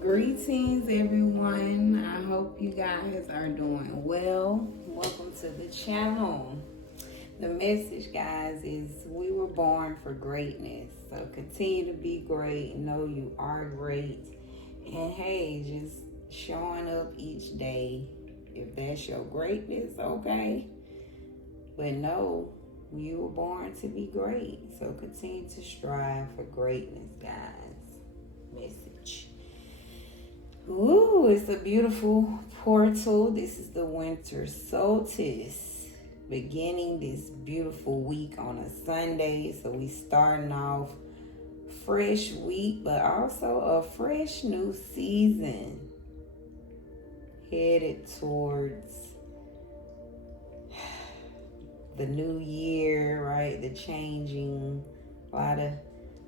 Greetings, everyone. I hope you guys are doing well. Welcome to the channel. The message, guys, is we were born for greatness. So continue to be great. Know you are great. And hey, just showing up each day. If that's your greatness, okay. But know you were born to be great. So continue to strive for greatness, guys. Message. Ooh, it's a beautiful portal. This is the winter solstice, beginning this beautiful week on a Sunday. So we starting off fresh week, but also a fresh new season, headed towards the new year, right? The changing, a lot of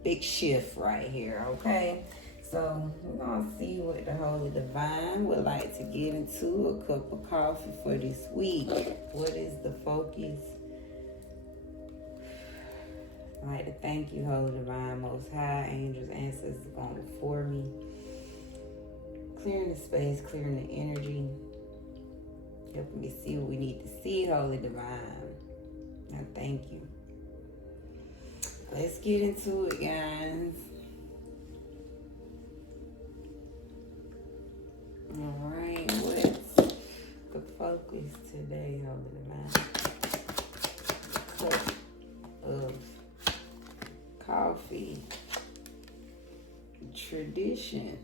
big shift right here, okay? So we're going to see what the Holy Divine would like to get into. A cup of coffee for this week. What is the focus? I'd like to thank you, Holy Divine, Most High, angels, ancestors going before me. Clearing the space, clearing the energy. Helping me see what we need to see, Holy Divine. I thank you. Let's get into it, guys. All right, what's the focus today, Holy Divine? Cup of coffee. Tradition.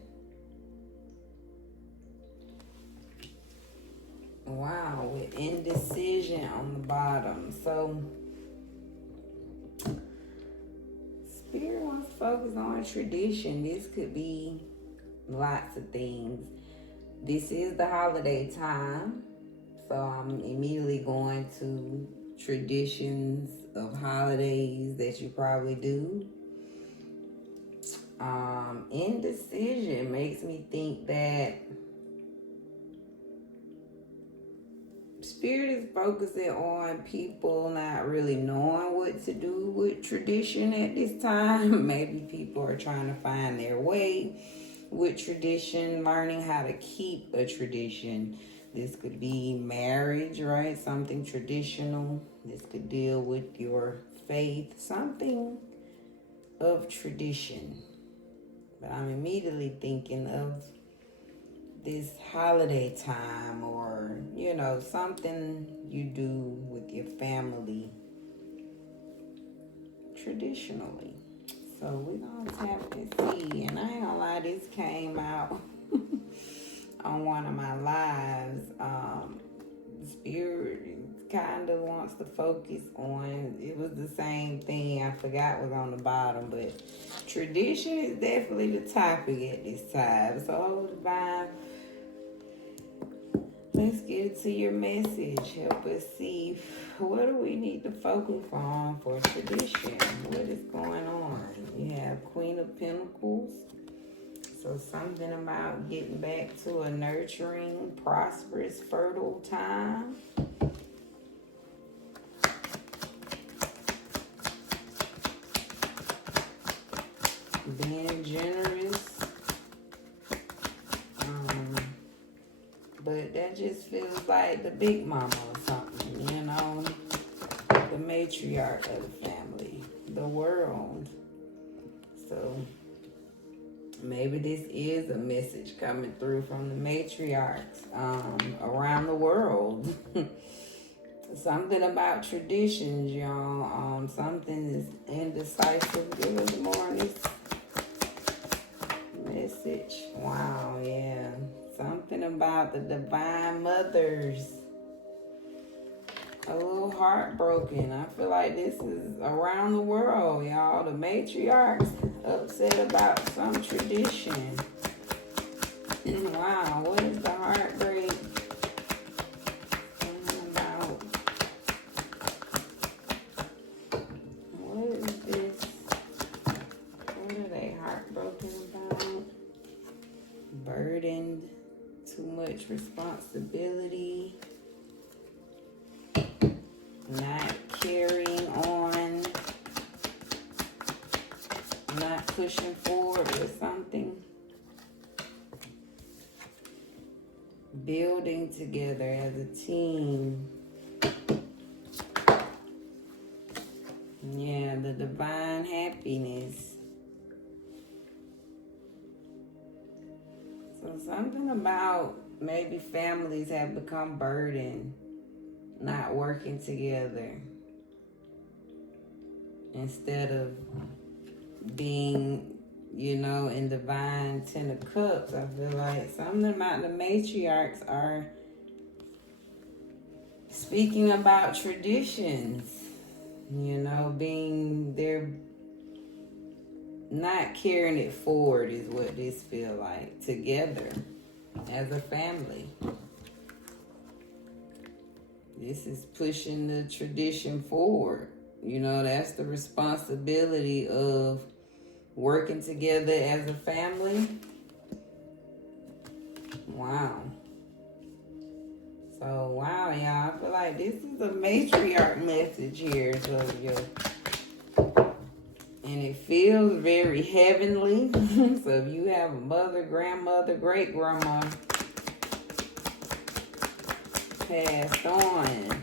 Wow, with indecision on the bottom. So, Spirit wants to focus on tradition. This could be lots of things. This is the holiday time, so I'm immediately going to traditions of holidays that you probably do. Indecision makes me think that Spirit is focusing on people not really knowing what to do with tradition at this time. Maybe people are trying to find their way with tradition, learning how to keep a tradition. This could be marriage, right? Something traditional. This could deal with your faith, something of tradition. But I'm immediately thinking of this holiday time, or, you know, something you do with your family traditionally. So we're going to tap and see. And I ain't gonna lie, this came out on one of my lives. Spirit kind of wants to focus on, it was the same thing, I forgot was on the bottom, but tradition is definitely the topic at this time. So, Holy Divine, let's get into your message. Help us see, what do we need to focus on for tradition? What is going on? You have Queen of Pentacles. So something about getting back to a nurturing, prosperous, fertile time. Being generous. But that just feels like the big mama or something, you know? The matriarch of the family, the world. So maybe this is a message coming through from the matriarchs around the world. Something about traditions, y'all. Something is indecisive. Give us more on this message. Wow, yeah. Something about the divine mothers. A little heartbroken. I feel like this is around the world, y'all. The matriarchs upset about some tradition. Wow, what is the heartbreak about? What is this? What are they heartbroken about? Burdened, too much responsibility. Not carrying on, not pushing forward with something. building together as a team. Yeah, the divine happiness. So something about maybe families have become burdened, not working together. Instead of being, in divine 10 of cups, I feel like something about the matriarchs are speaking about traditions, they're not carrying it forward is what this feel like, together as a family. This is pushing the tradition forward. That's the responsibility of working together as a family. Wow. So, wow, y'all. I feel like this is a matriarch message here. And it feels very heavenly. So if you have a mother, grandmother, great-grandma passed on,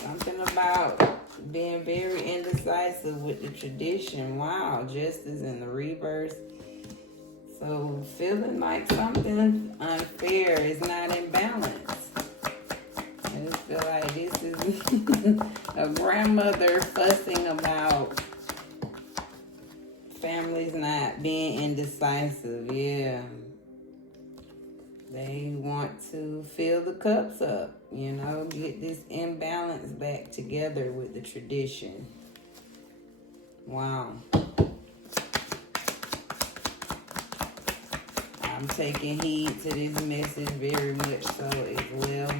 something about being very indecisive with the tradition. Wow, justice in the reverse. So feeling like something unfair is not in balance. I just feel like this is a grandmother fussing about families not being indecisive. Yeah. They want to fill the cups up, get this imbalance back together with the tradition. Wow. I'm taking heed to this message very much so as well.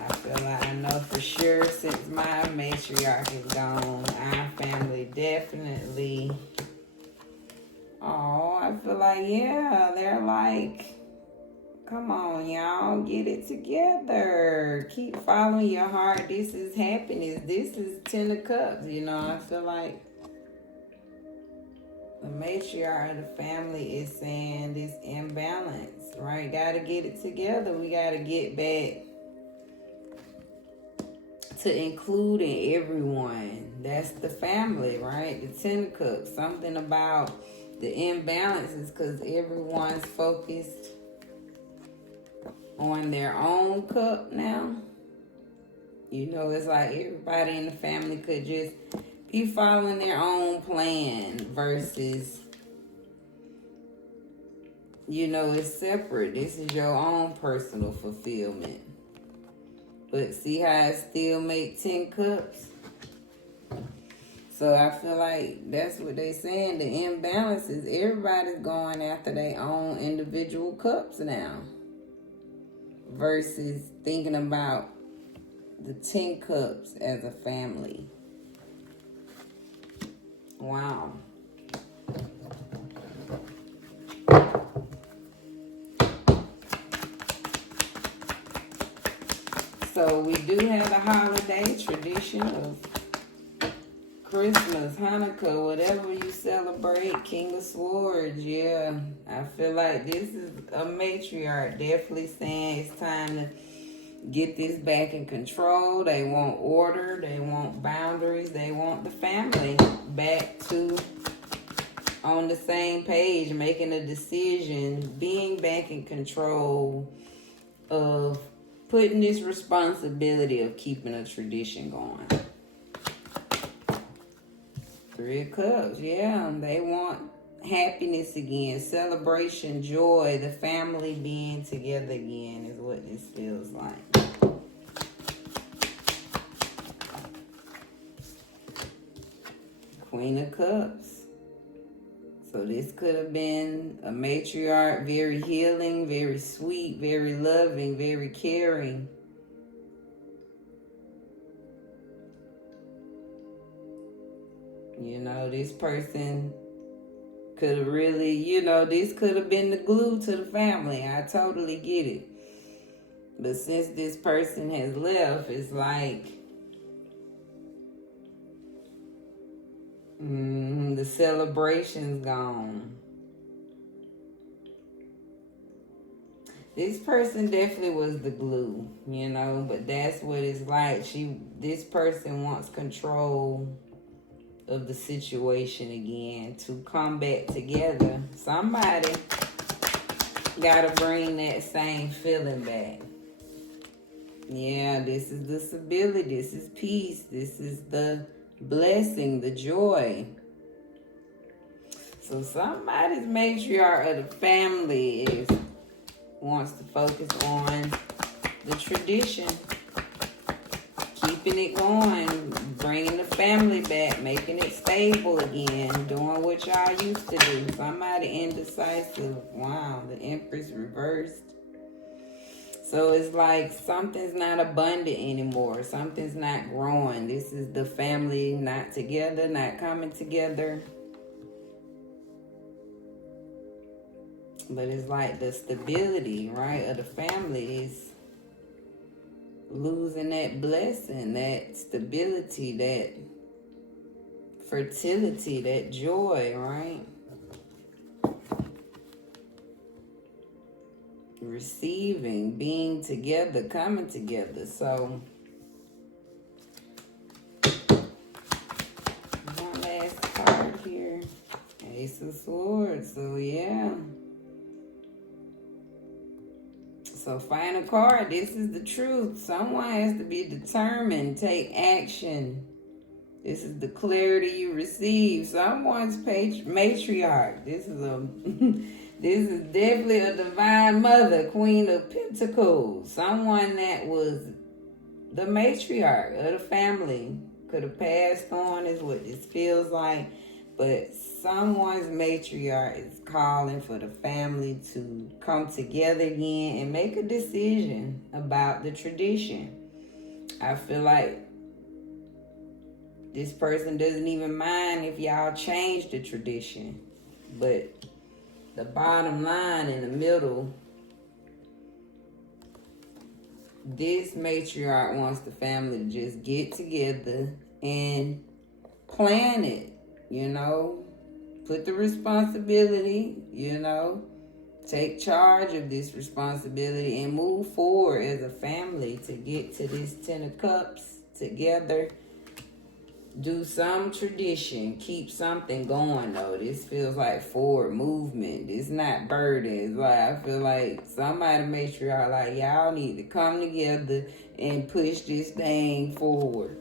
I feel like I know for sure since my matriarch is gone, our family definitely, I feel like, yeah, they're like, come on, y'all, get it together. Keep following your heart. This is happiness. This is 10 of cups. I feel like the matriarch of the family is saying this imbalance, right? Got to get it together. We got to get back to including everyone. That's the family, right? The 10 of cups. Something about the imbalance is because everyone's focused on their own cup now. It's like everybody in the family could just be following their own plan versus, it's separate. This is your own personal fulfillment. But see how it still make 10 cups? So I feel like that's what they saying. The imbalance is everybody's going after their own individual cups now. Versus thinking about the 10 cups as a family. Wow. So we do have the holiday tradition of Christmas, Hanukkah, whatever you celebrate, King of Swords, yeah. I feel like this is a matriarch definitely saying it's time to get this back in control. They want order, they want boundaries, they want the family back to on the same page, making a decision, being back in control of putting this responsibility of keeping a tradition going. 3 of Cups, yeah. They want happiness again, celebration, joy, the family being together again is what this feels like. Queen of Cups. So this could have been a matriarch, very healing, very sweet, very loving, very caring. This person could have really, this could have been the glue to the family. I totally get it. But since this person has left, it's like the celebration's gone. This person definitely was the glue, you know, but that's what it's like. This person wants control of the situation again to come back together. Somebody gotta bring that same feeling back. Yeah, this is the stability, this is peace, this is the blessing, the joy. So somebody's matriarch of the family wants to focus on the tradition, keeping it going, bringing the family back, making it stable again, doing what y'all used to do. Somebody indecisive. Wow, the Empress reversed. So it's like something's not abundant anymore. Something's not growing. This is the family not together, not coming together. But it's like the stability, right, of the family is losing that blessing, that stability, that fertility, that joy, right? Receiving, being together, coming together. So one last card here. Ace of Swords. So yeah. So final card, this is the truth. Someone has to be determined, take action. This is the clarity you receive. Someone's matriarch. This is this is definitely a divine mother, Queen of Pentacles. Someone that was the matriarch of the family. Could have passed on is what this feels like. But someone's matriarch is calling for the family to come together again and make a decision about the tradition. I feel like this person doesn't even mind if y'all change the tradition. But the bottom line in the middle, this matriarch wants the family to just get together and plan it, you know, put the responsibility, you know, take charge of this responsibility and move forward as a family to get to this 10 of Cups together. Do some tradition, keep something going though. This feels like forward movement. It's not burden. It's like I feel like somebody make sure like y'all need to come together and push this thing forward.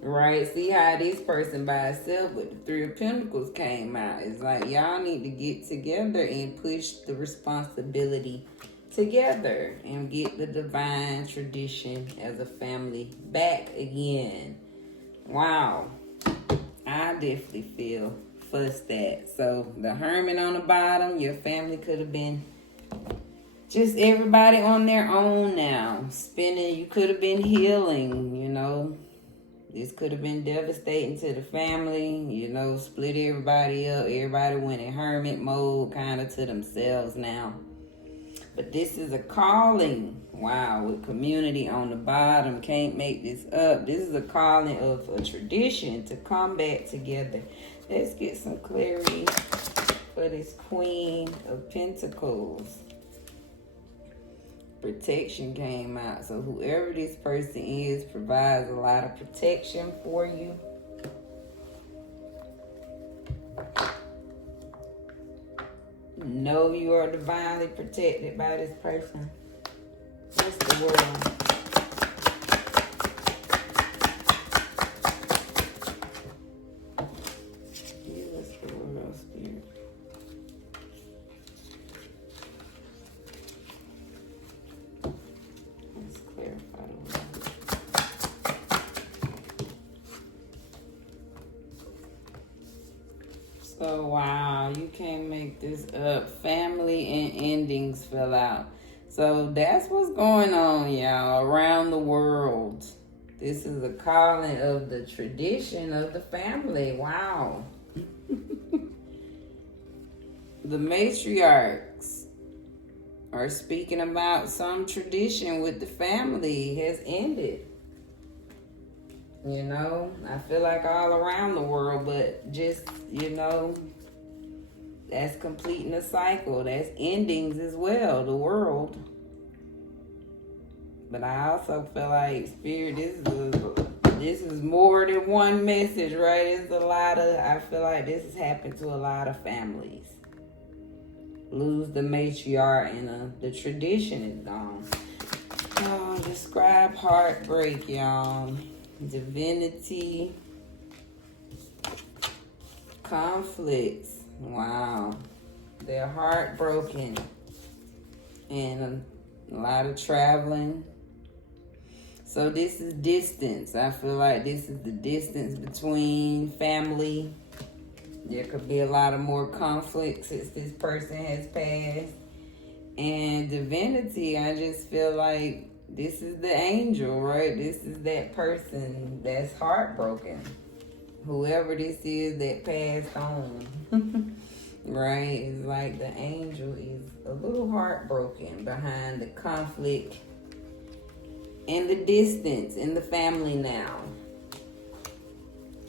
Right? See how this person by itself with the Three of Pentacles came out. It's like y'all need to get together and push the responsibility together and get the divine tradition as a family back again. Wow, I definitely feel fussed at. So the Hermit on the bottom, your family could have been just everybody on their own now. Spinning, you could have been healing, you know. This could have been devastating to the family, you know, split everybody up. Everybody went in hermit mode, kind of to themselves now. But this is a calling. Wow, with community on the bottom. Can't make this up. This is a calling of a tradition to come back together. Let's get some clarity for this Queen of Pentacles. Protection came out. So whoever this person is provides a lot of protection for you. Know you are divinely protected by this person. What's the world? Give us the world, Spirit. Let's clarify the world. So, wow, you can't make this up. Family and endings fell out. So that's what's going on, y'all, around the world. This is a calling of the tradition of the family. Wow. The matriarchs are speaking about some tradition with the family has ended. You know, I feel like all around the world, but just, you know, That's completing a cycle. That's endings as well, the world. But I also feel like, Spirit, this is more than one message, right? It's a lot of, I feel like this has happened to a lot of families. Lose the matriarch and the tradition is gone. Oh, describe heartbreak, y'all. Divinity. Conflicts. Wow. They're heartbroken. And a lot of traveling. So this is distance. I feel like this is the distance between family. There could be a lot of more conflict since this person has passed. And divinity, I just feel like this is the angel, right? This is that person that's heartbroken. Whoever this is that passed on. Right? It's like the angel is a little heartbroken behind the conflict and the distance in the family now.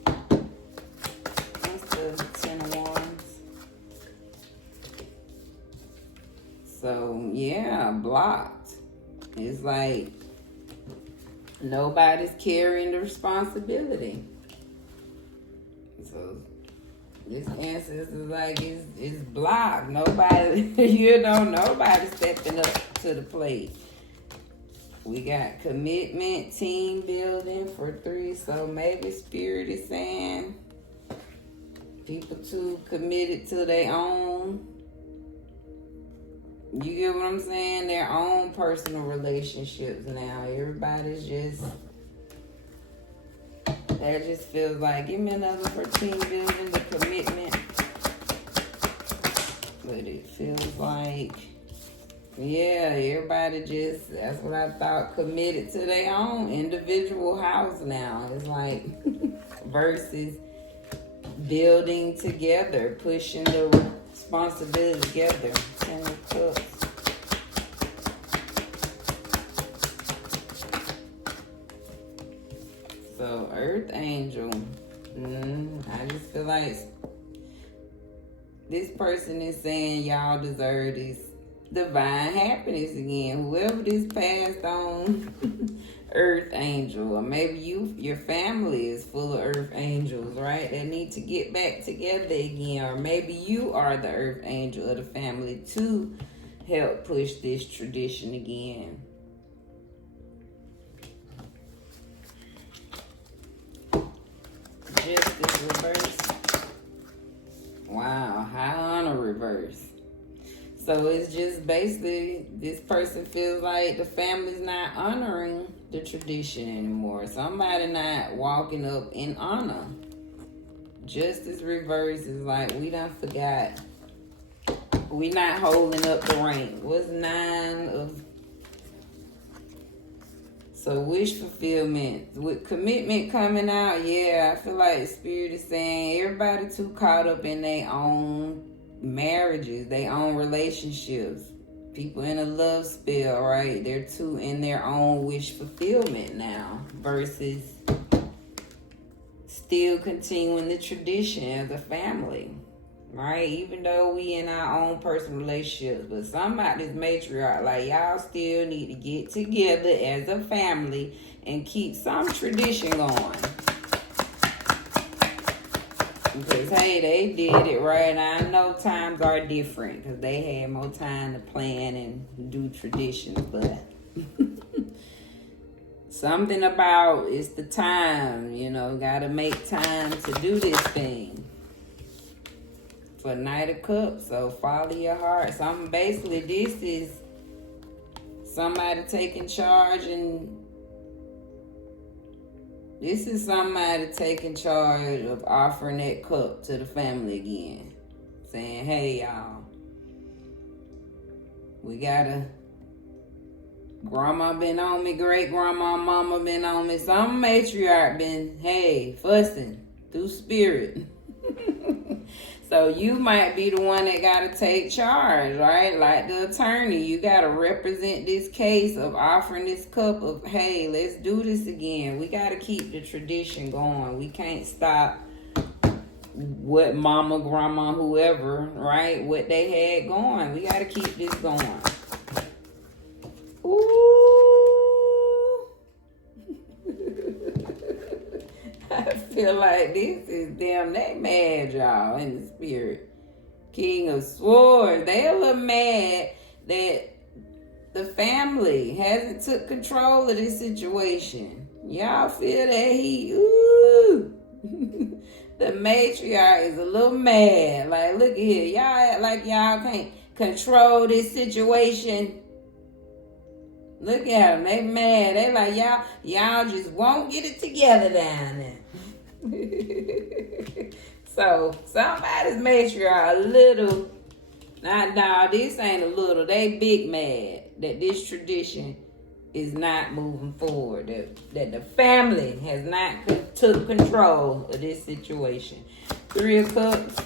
That's the 10 of Wands. So, yeah, blocked. It's like nobody's carrying the responsibility. So, this answer is like it's blocked. Nobody, nobody's stepping up to the plate. We got commitment, team building for 3. So maybe Spirit is saying people too committed to their own. You get what I'm saying? Their own personal relationships now. Everybody's just, that just feels like, give me another for team building, the commitment. But it feels like, yeah, everybody just, that's what I thought, committed to their own individual house now. It's like, versus building together, pushing the responsibility together. 10 of Cups. So, Earth Angel. I just feel like this person is saying y'all deserve this divine happiness again. Whoever this passed on Earth Angel, or maybe your family is full of Earth Angels, right? They need to get back together again, or maybe you are the Earth Angel of the family to help push this tradition again. Justice reverse. Wow, High Honor reverse. So it's just basically this person feels like the family's not honoring the tradition anymore. Somebody not walking up in honor. Justice reverse is like, we done forgot. We not holding up the rank. What's 9 of... So wish fulfillment. With commitment coming out, yeah, I feel like Spirit is saying everybody too caught up in their own marriages, their own relationships. People in a love spell, right? They're too in their own wish fulfillment now versus still continuing the tradition as a family, right? Even though we in our own personal relationships, but somebody's matriarch, like y'all still need to get together as a family and keep some tradition going. Because, hey, they did it right. I know times are different because they had more time to plan and do traditions, but something about it's the time, got to make time to do this thing. For Knight of Cups, so follow your heart. So basically, this is somebody taking charge, and this is somebody taking charge of offering that cup to the family again. Saying, hey, y'all, we gotta, grandma been on me, great grandma, mama been on me, some matriarch been, hey, fussing through spirit. So you might be the one that got to take charge, right? Like the attorney, you got to represent this case of offering this cup of, hey, let's do this again. We got to keep the tradition going. We can't stop what mama, grandma, whoever, right, what they had going. We got to keep this going. Ooh. I feel like this is damn that mad, y'all, in the spirit. King of Swords. They a little mad that the family hasn't took control of this situation. Y'all feel that heat? Ooh. The matriarch is a little mad. Like, look at here. Y'all act like y'all can't control this situation. Look at them. They mad. They like, y'all just won't get it together down there. So, somebody's matriarch a little. Nah, this ain't a little. They big mad that this tradition is not moving forward. That the family has not took control of this situation. 3 of Cups.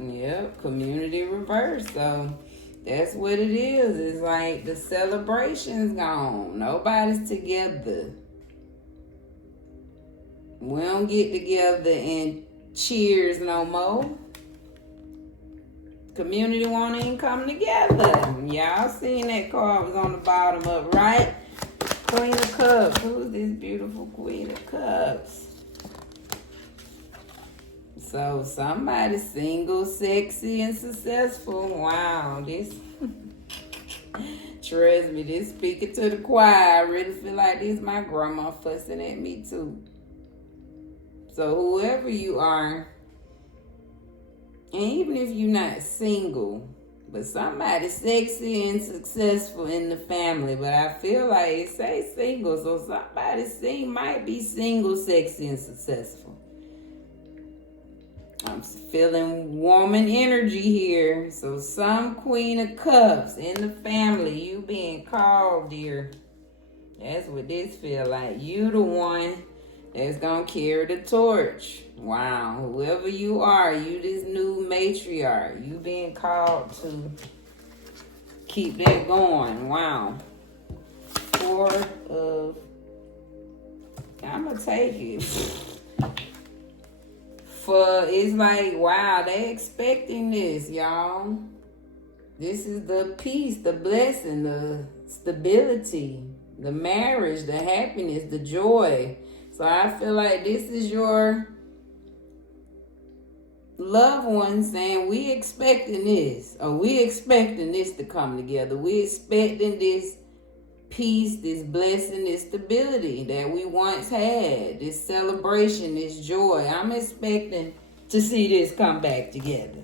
Yep, community reverse. So that's what it is. It's like the celebration's gone. Nobody's together. We don't get together and cheers no more. Community won't even come together. Y'all seen that card was on the bottom up, right? Queen of Cups. Who's this beautiful Queen of Cups? So somebody's single, sexy, and successful. Wow, this trust me, this speaking to the choir. I really feel like this my grandma fussing at me too. So whoever you are, and even if you're not single, but somebody sexy and successful in the family, but I feel like it say single, so somebody might be single, sexy, and successful. I'm feeling woman energy here. So some Queen of Cups in the family, you being called, dear. That's what this feel like. You the one that's gonna carry the torch. Wow, whoever you are, you this new matriarch. You being called to keep that going. Wow. 4 of, I'm gonna take it. For it's like, wow, they expecting this, y'all. This is the peace, the blessing, the stability, the marriage, the happiness, the joy. So I feel like this is your loved one saying, we expecting this, or we expecting this to come together. We expecting this peace, this blessing, this stability that we once had, this celebration, this joy. I'm expecting to see this come back together.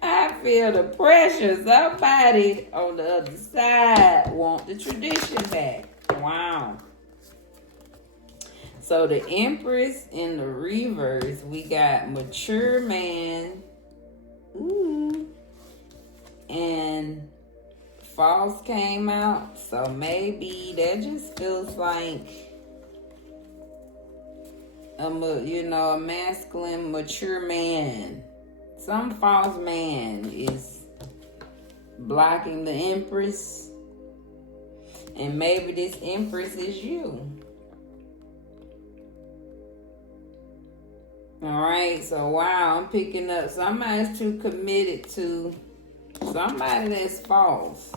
I feel the pressure. Somebody on the other side want the tradition back. Wow. So the Empress in the reverse, we got mature man. Ooh. And false came out. So maybe that just feels like a masculine, mature man. Some false man is blocking the Empress. And maybe this Empress is you. Alright, so wow, I'm picking up somebody's too committed to somebody that's false.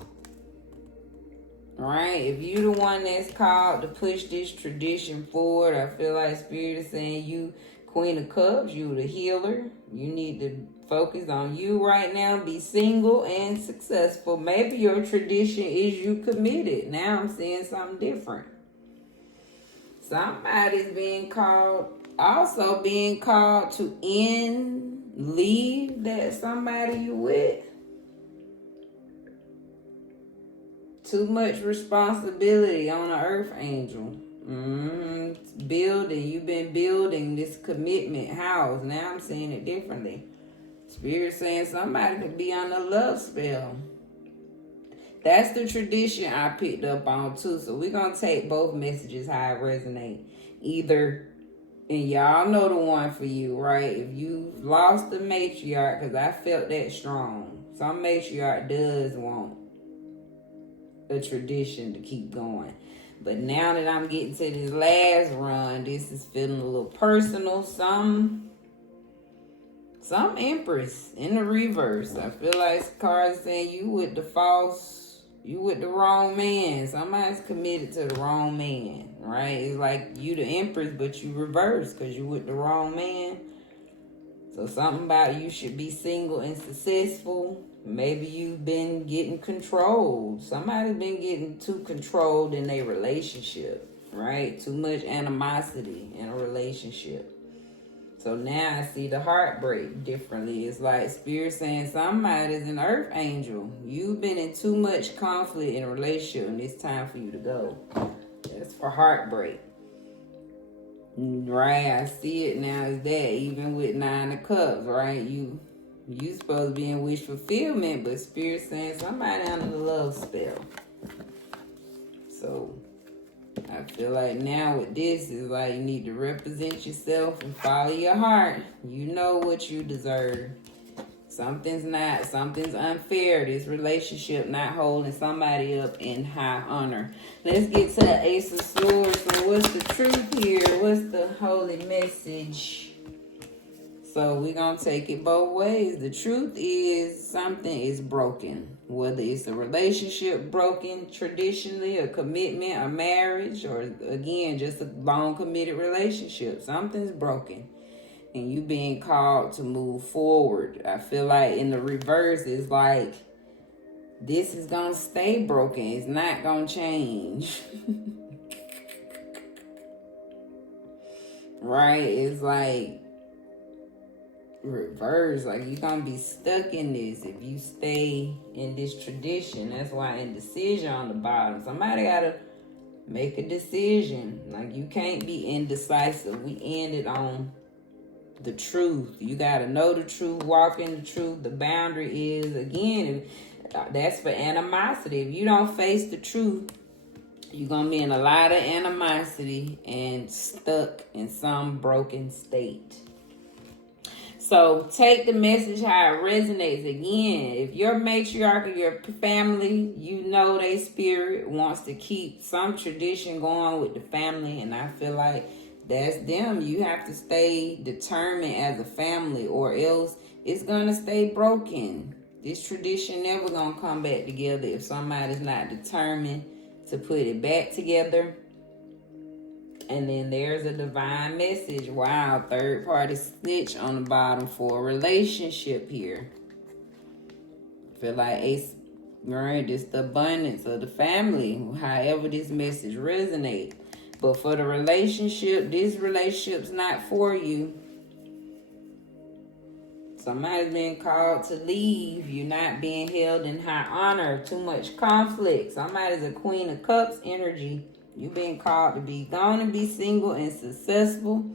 Alright, if you the one that's called to push this tradition forward, I feel like Spirit is saying you, Queen of Cups, you the healer. You need to focus on you right now, be single and successful. Maybe your tradition is you committed. Now I'm seeing something different. Somebody's being called to leave that somebody you with. Too much responsibility on an earth angel. Building. You've been building this commitment house. Now I'm seeing it differently. Spirit saying somebody could be on a love spell. That's the tradition I picked up on too. So we're going to take both messages how it resonates. Either And y'all know the one for you, right? If you lost the matriarch, because I felt that strong. Some matriarch does want a tradition to keep going. But now that I'm getting to this last run, this is feeling a little personal. Some Empress in the reverse. I feel like cards saying you with the wrong man. Somebody's committed to the wrong man, right? It's like you the Empress, but you reverse because you with the wrong man. So something about you should be single and successful. Maybe you've been getting controlled. Somebody's been getting too controlled in a relationship, right? Too much animosity in a relationship. So now I see the heartbreak differently. It's like Spirit saying somebody's an earth angel. You've been in too much conflict in a relationship and it's time for you to go. That's for heartbreak. Right, I see it now as that, even with 9 of Cups, right? You supposed to be in wish fulfillment, but Spirit saying somebody under the love spell. So I feel like now with this is like you need to represent yourself and follow your heart. You know what you deserve. Something's unfair. This relationship not holding somebody up in high honor. Let's get to the Ace of Swords. So what's the truth here? What's the holy message? So we're going to take it both ways. The truth is something is broken. Whether it's a relationship broken traditionally, a commitment, a marriage, or again, just a long committed relationship. Something's broken. And you being called to move forward. I feel like in the reverse, it's like this is going to stay broken. It's not going to change. Right? It's like reverse. Like you're going to be stuck in this if you stay in this tradition. That's why indecision on the bottom. Somebody got to make a decision. Like you can't be indecisive. We ended on the truth. You got to know the truth, walk in the truth. The boundary is, again, that's for animosity. If you don't face the truth, you're going to be in a lot of animosity and stuck in some broken state. So take the message how it resonates. Again, if your matriarch of your family, you know their spirit wants to keep some tradition going with the family. And I feel like that's them. You have to stay determined as a family or else it's going to stay broken. This tradition never going to come back together if somebody's not determined to put it back together. And then there's a divine message. Wow, third party snitch on the bottom for a relationship here. I feel like Ace, right? It's the abundance of the family. However this message resonates. But for the relationship, this relationship's not for you. Somebody's being called to leave. You're not being held in high honor. Too much conflict. Somebody's a Queen of Cups energy. You're being called to be gone and be single and successful.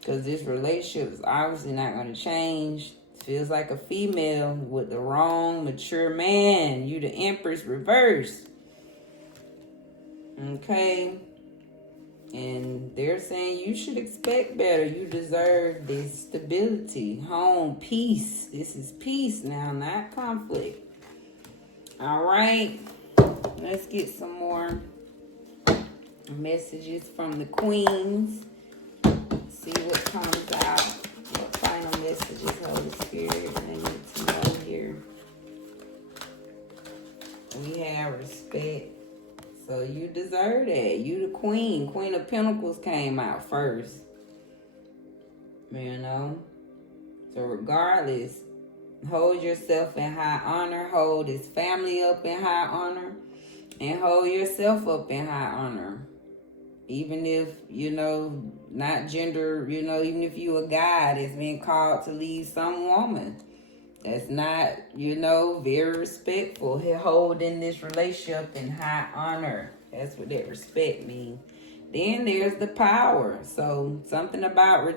Because this relationship is obviously not going to change. It feels like a female with the wrong mature man. You the Empress reverse. Okay. And they're saying you should expect better. You deserve this stability, home, peace. This is peace now, not conflict. All right. Let's get some more messages from the queens. See what comes out. What final messages, Holy Spirit, I need to know here. We have respect. So you deserve that. You the queen. Queen of Pentacles came out first. You know? So regardless, hold yourself in high honor. Hold his family up in high honor. And hold yourself up in high honor. Even if, not gender, even if you a guy that's been called to leave some woman. That's not, very respectful. He holding this relationship in high honor. That's what that respect means. Then there's the power. So something about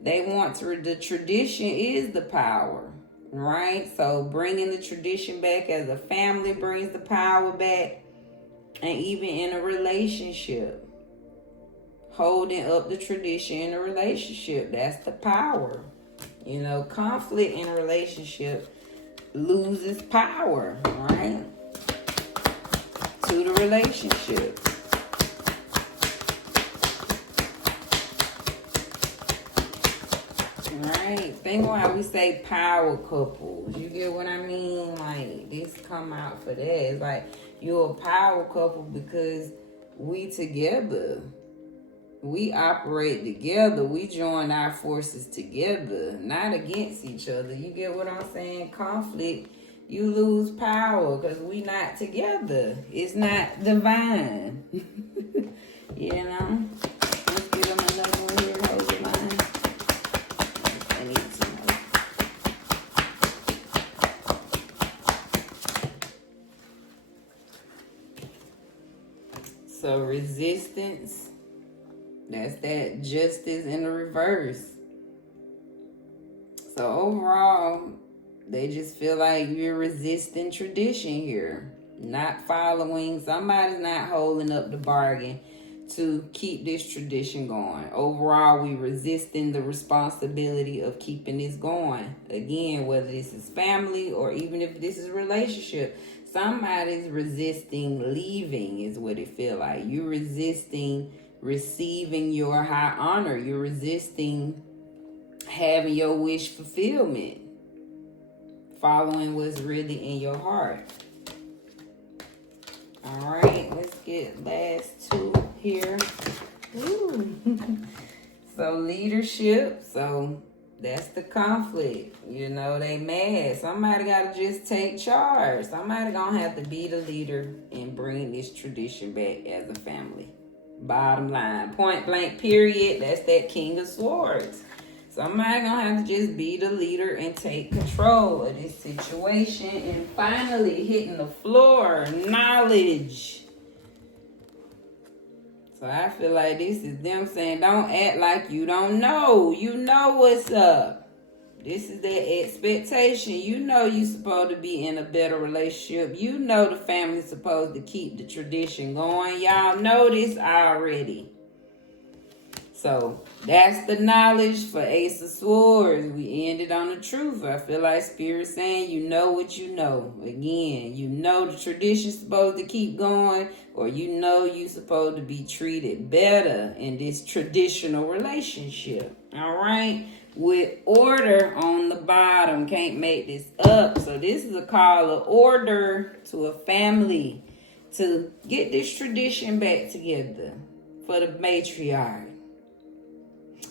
they want to, the tradition is the power, right? So bringing the tradition back as a family brings the power back. And even in a relationship, holding up the tradition in a relationship. That's the power. You know, conflict in a relationship loses power, right? To the relationship. Right. Think why we say power couples. You get what I mean? Like, this come out for that. It's like you're a power couple because we together. We operate together. We join our forces together, not against each other. You get what I'm saying? Conflict, you lose power because we not together. It's not divine. You know? Let's get them another one here. Hold your mind. I need some more. So resistance, that's that justice in the reverse. So overall, they just feel like you're resisting tradition here. Not following. Somebody's not holding up the bargain to keep this tradition going. Overall, we resisting the responsibility of keeping this going. Again, whether this is family or even if this is a relationship, somebody's resisting leaving is what it feel like. You're resisting receiving your high honor. You're resisting having your wish fulfillment. Following what's really in your heart. All right, let's get last two here. Ooh. So leadership, so that's the conflict. You know, they mad. Somebody got to just take charge. Somebody gonna have to be the leader and bring this tradition back as a family. Bottom line, point blank period, that's that King of Swords. Somebody gonna have to just be the leader and take control of this situation. And finally hitting the floor, knowledge. So I feel like this is them saying, don't act like you don't know. You know what's up. This is their expectation. You know you're supposed to be in a better relationship. You know the family's supposed to keep the tradition going. Y'all know this already. So that's the knowledge for Ace of Swords. We ended on the truth. I feel like Spirit saying you know what you know. Again, you know the tradition's supposed to keep going, or you know you're supposed to be treated better in this traditional relationship. All right? With order on the bottom. Can't make this up. So this is a call of order to a family to get this tradition back together for the matriarch.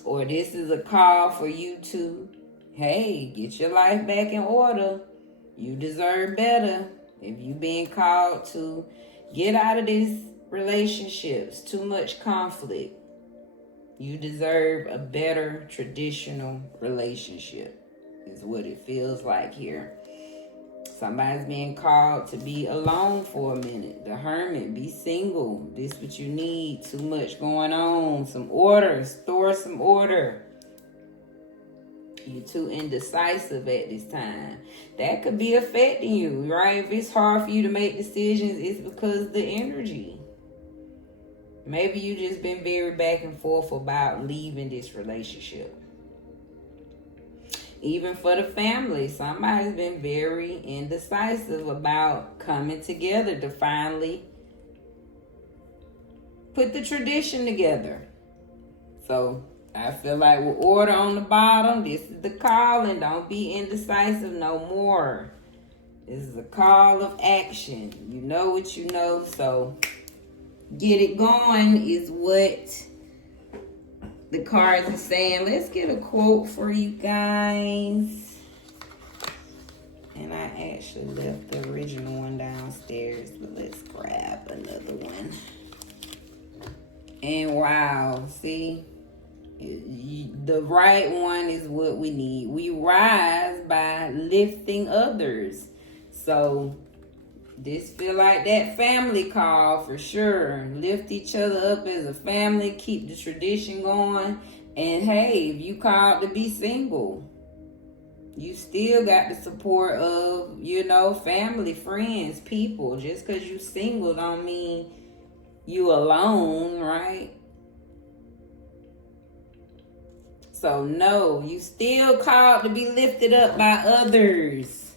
Or this is a call for you to, hey, get your life back in order. You deserve better. If you being called to get out of these relationships, too much conflict, you deserve a better traditional relationship, is what it feels like here. Somebody's being called to be alone for a minute. The hermit, be single. This what you need. Too much going on. Some order. Store some order. You're too indecisive at this time. That could be affecting you, right? If it's hard for you to make decisions, it's because of the energy. Maybe you just been very back and forth about leaving this relationship. Even for the family, somebody's been very indecisive about coming together to finally put the tradition together. So I feel like with order on the bottom, this is the calling. Don't be indecisive no more. This is a call of action. You know what you know, so get it going is what the cards are saying. Let's get a quote for you guys. And I actually left the original one downstairs, but let's grab another one. And wow, see? The right one is what we need. We rise by lifting others. So this feel like that family call for sure. Lift each other up as a family. Keep the tradition going. And hey, if you called to be single, you still got the support of, you know, family, friends, people. Just because you single don't mean you alone, right? So no, you still called to be lifted up by others.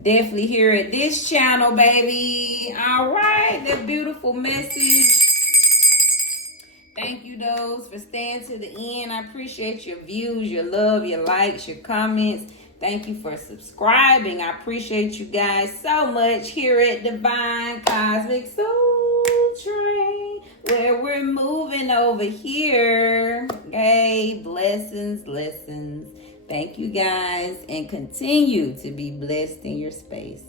Definitely here at this channel, baby. All right, that beautiful message. Thank you, those, for staying to the end. I appreciate your views, your love, your likes, your comments. Thank you for subscribing. I appreciate you guys so much here at Divine Cosmic Soul Train, where we're moving over here. Okay, blessings, lessons. Thank you guys, and continue to be blessed in your space.